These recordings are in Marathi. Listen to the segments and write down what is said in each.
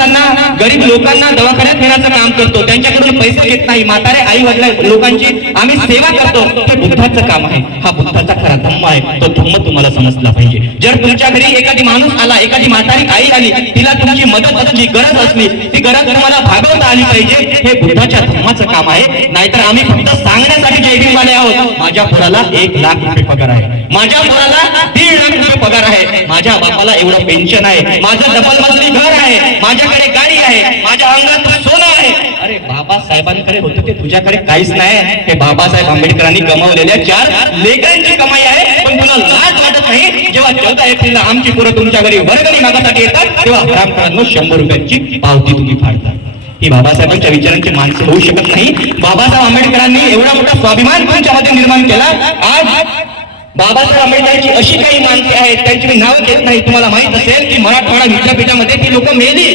माणसांना गरीब लोकांना दवाखान्यात नेण्याचं काम करतो. त्यांच्याकडून पैसे घेत नाही. म्हातारे आई वडिला लोकांची आम्ही सेवा करतो. हे बुद्धाचं काम आहे. हा बुद्धाचा खरा धम्म आहे. तो धम्म तुम्हाला समजला पाहिजे. जर तुमच्या घरी एखादी माणूस आला एखादी म्हातारी आई आली तिला तुमची मदत असली गरज असली ती गरज तुम्हाला भागवता आली पाहिजे हे बुद्धाच्या धम्माचं काम आहे. नाहीतर आम्ही फक्त सांगण्यासाठी जय भीमवाले आहोत. माझ्या पोराला एक लाख रुपये पगार आहे. माझ्या पोराला दीड लाख रुपये पगार आहे. माझ्या बापाला एवढं पेन्शन आहे. माझं डबल मजली घर आहे. माझ्या माझ्याकडे गाडी आहे. माझ्या अंगात सोनं आहे. अरे बाबासाहेबांकडे होतं ते. तुझ्याकडे काहीच नाही. हे बाबासाहेब आंबेडकरांनी कमावलेल्या चार लेकरांची कमाई आहे. पण तुला लाज वाटत नाही? जेव्हा चौदा एप्रिलला आमची पोरं तुमच्या घरी वर्गणी मागासाठी येतात तेव्हा हरामखोरांनो शंभर रुपयांची पावती तुम्ही फाडतात ही बाबासाहेबांच्या विचारांची माणसं होऊ शकत नाही. बाबासाहेब आंबेडकरांनी एवढा मोठा स्वाभिमान तुमच्यामध्ये निर्माण केला. आज बाबासाहेब आंबेडकरांची अशी काही माणसे आहेत त्यांची मी नाव घेत नाही तुम्हाला माहीत असेल की मराठवाडा विद्यापीठामध्ये ती लोक मेली.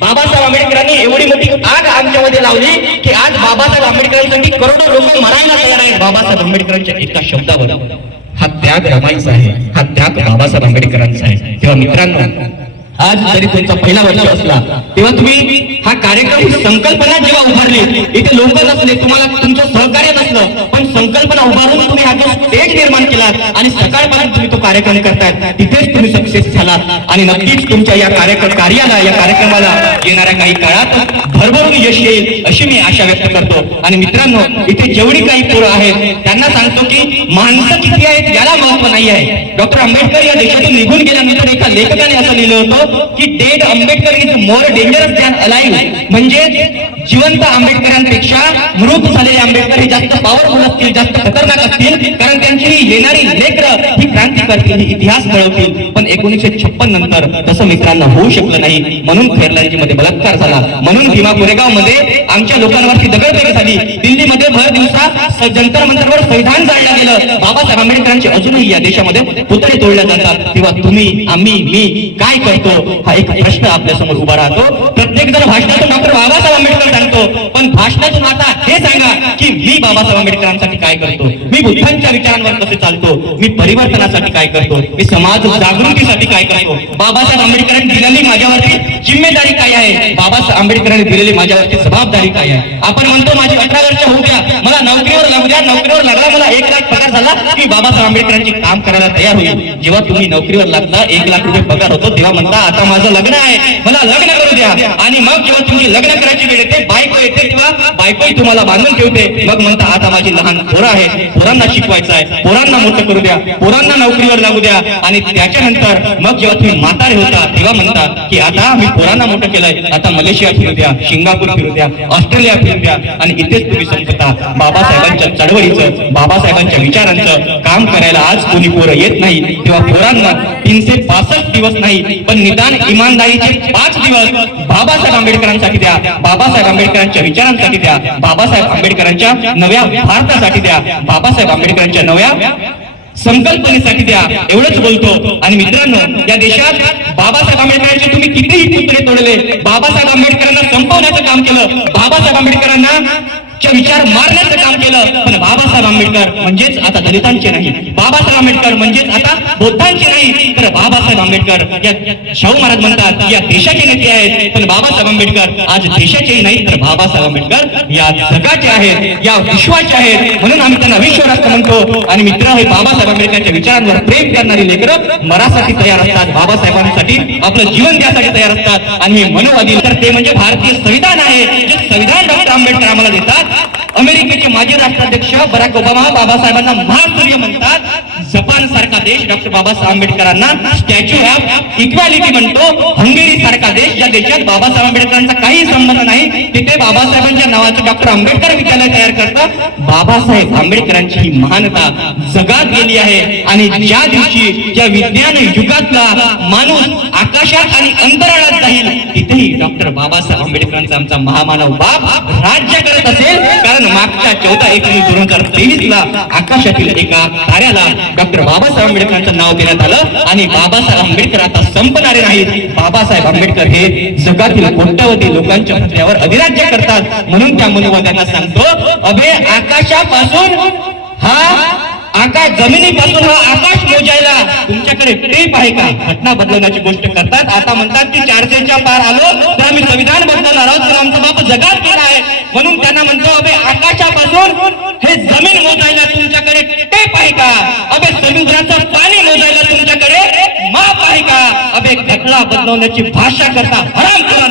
बाबासाहेब आंबेडकरांनी एवढी मोठी आग आमच्यामध्ये लावली की आज बाबासाहेब आंबेडकरांसाठी करोडो लोक मरायला तयार आहेत. बाबासाहेब आंबेडकरांच्या एका शब्दावर हा त्याग रमाईचा आहे हा त्याग बाबासाहेब आंबेडकरांचा आहे. तेव्हा मित्रांनो आज जरी तुमचा पहिला वर्ष असला तेव्हा तुम्ही हा कार्यक्रम ही संकल्पना जेव्हा उभारली इथे लोक नसले तुम्हाला तुमचं सहकार्य नसलं पण संकल्पना उभारून तुम्ही हा जो स्टेज निर्माण केला आणि सकाळपर्यंत तुम्ही तो कार्यक्रम करतायत तिथेच तुम्ही सक्सेस झालात आणि नक्कीच तुमच्या या कार्यक्रम कार्याला या कार्यक्रमाला येणाऱ्या काही काळात भरभरून यश येईल अशी मी आशा व्यक्त करतो. आणि मित्रांनो इथे जेवढी काही पोरं आहेत त्यांना सांगतो की माणसं किती आहेत याला महत्त्व नाही आहे. डॉक्टर आंबेडकर या देशातून निघून गेल्यानंतर एका लेखकाने असं लिहिलं होतं की dead Ambedkar is more dangerous than alive म्हणजे जिवंत आंबेडकरांपेक्षा मृत झालेले आंबेडकर हे जास्त पॉवरफुल असतील जास्त खतरनाक असतील कारण त्यांची येणारी लेकर ही क्रांती करतील इतिहास घडवतील. पण एकोणीसशे छप्पन नंतर तसं मित्रांना होऊ शकलं नाही. म्हणून खेरलाजी मध्ये बलात्कार झाला. म्हणून भीमा कोरेगावमध्ये आमच्या लोकांवरती दगडफेक झाली. दिल्लीमध्ये भर दिवसा जंतर मंतरवर संविधान जाळलं गेलं. बाबासाहेब आंबेडकरांचे अजूनही या देशामध्ये पुतळे तोडले जातात. तेव्हा तुम्ही आम्ही मी काय करतो? हा एक प्रश्न आपल्यासमोर उभा राहतो. प्रत्येक जण भाषणातून डॉक्टर बाबासाहेब आंबेडकर सांगतो पण भाषणातून आता हे सांगा की मी बाबासाहेब आंबेडकरांसाठी काय करतो? मी बुद्धांच्या विचारांवर कसे चालतो? मी परिवर्तनासाठी काय करतो? मी समाज जागृतीसाठी काय करतो बाबासाहेब आंबेडकरांनी दिलेली माझ्यावरती जिम्मेदारी काय आहे? बाबासाहेब आंबेडकरांनी दिलेली माझ्यावरची जबाबदारी काय आहे? आपण म्हणतो माझी अठरा वर्ष होऊ द्या. मला नोकरीवर लागू द्या. नोकरीवर लागला मला एक लाख पगार झाला की बाबासाहेब आंबेडकरांची काम करायला तयार होईल. जेव्हा तुम्ही नोकरीवर लागला एक लाख रुपये पगार होतो तेव्हा म्हणता आता माझं लग्न आहे. मला लग्न करू द्या. आणि मग जेव्हा तुम्ही लग्न करायची वेळ येते बायको येते किंवा बायकोही तुम्हाला बांधून ठेवते. मग म्हणता आता माझी लहान पोरं आहे. पोरांना शिकवायचं आहे. पोरांना मोठं करू द्या. पोरांना नोकरीवर लागू द्या. आणि त्याच्यानंतर मग जेव्हा तुम्ही म्हातारे होता तेव्हा म्हणता की आता मी पोरांना मोठं केलंय. आता मलेशिया फिरू द्या सिंगापूर फिरू द्या ऑस्ट्रेलिया फिरू द्या. आणि इथेच तुम्ही संपता. बाबासाहेबांच्या चळवळीचं बाबासाहेबांच्या विचारांचं काम करायला आज कोणी पोरं येत नाही. तेव्हा पोरांना तीनशे पासष्ट दिवस नाही पण निदान इमानदारीचे पाच दिवस बाबासाहेब आंबेडकरांसाठी द्या. बाबासाहेब आंबेडकरांच्या विचारांसाठी द्या. बाबासाहेब आंबेडकरांच्या नव्या भारतासाठी द्या. बाबासाहेब आंबेडकरांच्या नव्या संकल्पनेसाठी द्या. एवढंच बोलतो. आणि मित्रांनो या देशात बाबासाहेब आंबेडकरांचे तुम्ही कितीही पुतळे तोडले. बाबासाहेब आंबेडकरांना संपवण्याचं काम केलं. बाबासाहेब आंबेडकरांना चे विचार मारण्याचं काम केलं. पण बाबासाहेब आंबेडकर म्हणजेच आता दलितांचे नाही. बाबासाहेब आंबेडकर म्हणजेच आता बौद्धांचे नाही. तर बाबासाहेब आंबेडकर या शाहू महाराज म्हणतात या देशाचे नेते आहेत. पण बाबासाहेब आंबेडकर आज देशाचेही नाही तर बाबासाहेब आंबेडकर या जगाचे आहेत या विश्वाचे आहेत. म्हणून आम्ही त्यांना विश्वराष्ट्र म्हणतो. आणि मित्र हे बाबासाहेब आंबेडकरच्या विचारांवर प्रेम करणारी लेकरं मरासाठी तयार असतात. बाबासाहेबांसाठी आपलं जीवन द्यासाठी तयार असतात. आणि हे मनोवादी तर ते म्हणजे भारतीय संविधान आहे. संविधान डॉक्टर आंबेडकर आम्हाला देतात अमेरिकेचे माजी राष्ट्राध्यक्ष बराक ओबामा बाबासाहेबांना महासूर्य म्हणतात जपान सारखा देश डॉक्टर बाबासाहेब आंबेडकरांना स्टॅच्यू ऑफ इक्वॅलिटी म्हणतो हंगेरी सारखा देश ज्या देशात बाबासाहेब आंबेडकरांचा काही संबंध नाही तिथे बाबासाहेबांच्या नावाचं डॉक्टर आंबेडकर विद्यालय तयार करतात बाबासाहेब आंबेडकरांची ही महानता जगात गेली आहे आणि ज्या दिवशी ज्या विज्ञान युगातला माणूस आकाशात आणि अंतराळात जाईल तिथेही डॉक्टर बाबासाहेब आंबेडकरांचा आमचा महामानव बाप राज्य करत असेल कारण मागच्या चौदा एप्रिल दोन हजार तेवीस ला आकाशातील एका ताऱ्याला डॉक्टर बाबासाहेब आंबेडकरांचं नाव देण्यात आलं आणि बाबासाहेब आंबेडकर आता संपणारे नाहीत. बाबासाहेब आंबेडकर हे जगातील कोट्यावधी लोकांच्या मुद्द्यावर अधिराज्य करतात. म्हणून त्या मनोवाद्यांना सांगतो अभे आकाशापासून हा आकाश जमिनीपासून आकाश मोजायला तुमच्याकडे टेप आहे का? घटना बदलवण्याची गोष्ट करतात. आता म्हणतात की चारशेच्या पार आलो तर आम्ही संविधान बदलणार आहोत. तर आमचा बाप जगात गेला आहे. म्हणून त्यांना म्हणतो अबे आकाशापासून हे जमीन मोजायला तुमच्याकडे टेप आहे का? अबे समुद्राचं पाणी मोजायला तुमच्याकडे माप आहे का? अबे घटना बदलवण्याची भाषा करता हराम करा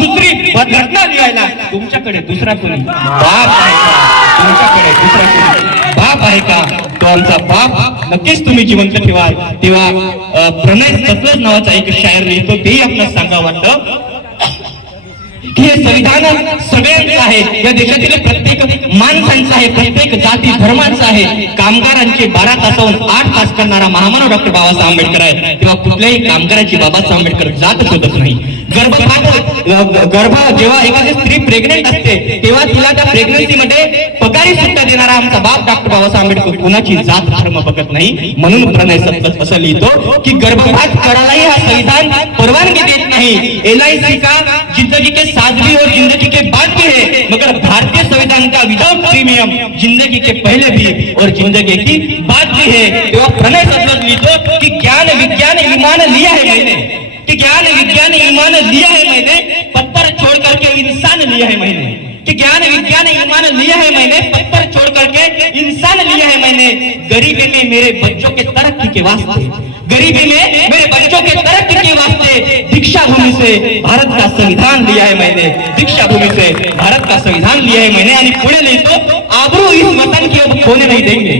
दुसरी घटना लिहायला तुमच्याकडे दुसरा कोणी? बाप आहे का? तुमच्याकडे दुसरा कोणी? बाप आहे का? तो आमचा बाप. नक्कीच तुम्ही जिवंत ठेवाल तेव्हा प्रणय सतलज नावाचा एक शायर लिहितो. तेही आपल्याला सांगा वाटतं. की हे संविधान सगळ्यांचं आहे. या देशातील प्रत्येक माणसांचं आहे. प्रत्येक जाती धर्मांचं आहे. कामगारांचे बारा तासाहून आठ तास करणारा महामानव डॉक्टर बाबासाहेब आंबेडकर आहे. तेव्हा कुठल्याही कामगाराची बाबासाहेब आंबेडकर जात शोधत नाही. गर्भपात गर्भ जेव्हा एखादी स्त्री प्रेग्नेंट असते तेव्हा तिला त्या प्रेग्नन्सी मध्ये पगारी सुद्धा देणारा आमचा बाप डॉक्टर बाबासाहेब आंबेडकर कुणाची जात, धर्म बघत नाही. म्हणून प्रणय सत्तच असं लिहितो की गर्भपात करायलाही हा संविधान परवानगी देत नहीं. एल आई सी का ज़िंदगी के साथ और ज़िंदगी के बाद भी है मगर भारतीय संविधान का विदाउट प्रीमियम ज़िंदगी के पहले भी और ज़िंदगी की बाद भी है प्रणय सत्तर लिहितो की ज्ञान, विज्ञान ईमान लिया है मैंने. कि ज्ञान, विज्ञान ईमान लिया है मैंने. पत्थर छोड़ करके इंसान लिया है मैंने. ज्ञान विज्ञान ईमान लिया है मैंने, पत्थर छोड़ करके, इंसान लिया है मैंने। गरीबी में मेरे बच्चों के तरक्की के वास्ते। गरीबी में मेरे बच्चों के तरक्की के वास्ते दीक्षा भूमि से भारत का संविधान लिया है मैंने। दीक्षा भूमि से भारत का संविधान लिया है मैंने। आणि पुढे लिहितो आबरू इस वतन की अब खोने नहीं देंगे।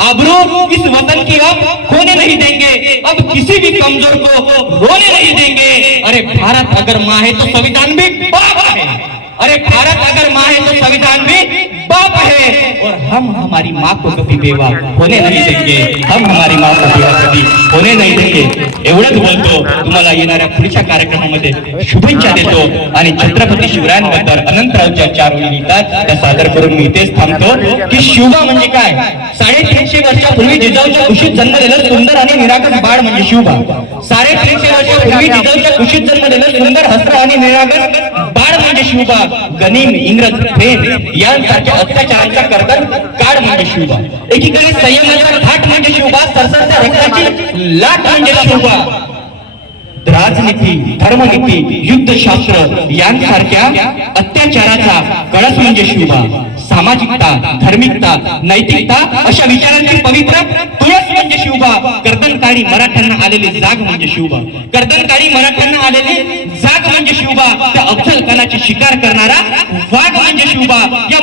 आबरू इस वतन की अब खोने नहीं देंगे। अब किसी भी कमज़ोर को रोने नहीं देंगे। अरे भारत अगर माँ है तो संविधान भी बाप है। अरे भारत अगर माँ है तो संविधान भी बाप है। और हम हमारी माँ को कभी बेवा होने नहीं देंगे। हम हमारी माँ को बेवा कभी होने नहीं देंगे। एवढंच बोलतो तुम्हाला येणाऱ्या पुढच्या कार्यक्रमामध्ये शुभेच्छा देतो आणि छत्रपती शिवरायांबद्दल अनंतरावच्या चार ओळी लिहितात. त्या सादर करून मी इथेच थांबतो की शिवबा म्हणजे काय? साडेतीनशे वर्षापूर्वी जिजाऊच्या कुशीत जन्मलेलं सुंदर आणि निरागस बाळ म्हणजे शिवबा साडेतीनशे वर्षापूर्वी जिजाऊच्या कुशीत जन्मलेलं सुंदर हस्त्र आणि निरागस बाळ म्हणजे शिवबा गनिम इंग्रज प्रेम यांसारख्या अत्याचारांचा कर्तन काळ म्हणजे शिवबा एकीकडे संयमाचा घाट म्हणजे शिवबा सरसरच्या रक्ताची लाट म्हणजे शिवबा राजनीती धर्मनीती युद्धशास्त्र यांसारख्या अत्याचाराचा कळस म्हणजे शिवबा सामाजिकता धार्मिकता नैतिकता अशा विचारांची पवित्र तुळस म्हणजे शिवबा कर्तनकारी मराठ्यांना आलेली जाग म्हणजे शिवबा कर्तनकारी मराठ्यांना आलेली जाग म्हणजे शिवबा त्या अफजल खानाची शिकार करणारा वाघ म्हणजे शिवबा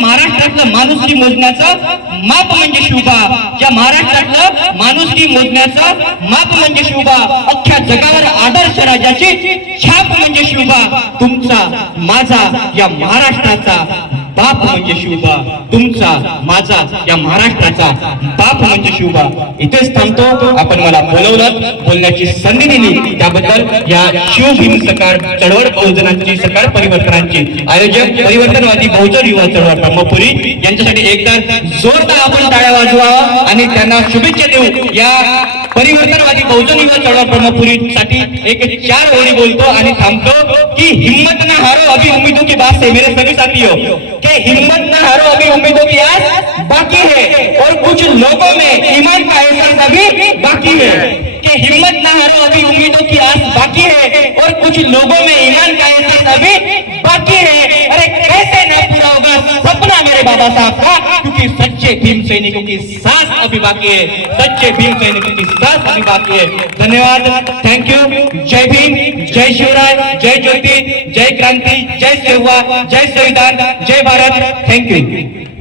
महाराष्ट्रातलं माणुसकी मोजण्याचं माप म्हणजे शिवबा या महाराष्ट्रातलं माणुसकी मोजण्याचं माप म्हणजे शिवबा अख्ख्या जगावर आदर्श राजाची छाप म्हणजे शिवबा तुमचा माझा या महाराष्ट्राचा बाप म्हणजे शिवबा तुमचा माझा या महाराष्ट्राचा बाप म्हणजे शिवबा इथेच थांबतो. आपण मला बोलवलं. बोलण्याची संधी दिली. त्याबद्दल या शिवभीम सकाळ चळवळ बहुजनांची सकाळ परिवर्तनांची आयोजक परिवर्तनवादी बहुजन युवा चळवळ ब्रह्मपुरी यांच्यासाठी एकदा जोरदार आपण टाळ्या वाजवा आणि त्यांना शुभेच्छा देऊ. या परिवर्तनवादी बहुजन युवा चळवळ ब्रह्मपुरी एक चार ओळी बोलतो आणि थांबतो की हिम्मत ना हारो अभी उम्मीदों की बात है मेरे सभी साथियों. कि हिम्मत ना हारो अभी उम्मीदों की आस बाकी है और कुछ लोगों में ईमान का एहसास अभी बाकी है. कि हिम्मत ना हारो अभी उम्मीदों की आस बाकी है और कुछ लोगों में ईमान का एहसास अभी बाकी है. अरे कैसे न पूरा होगा सपना मेरे बाबा साहब का? क्योंकि सच सच्चे भीम सैनिकों की सास अभी बाकी है। सच्चे भीम सैनिकों की सास अभी बाकी है। धन्यवाद। थैंक यू जय भीम। जय शिवराय। जय ज्योति। जय क्रांति। जय सेवा। जय संविधान। जय भारत। Thank you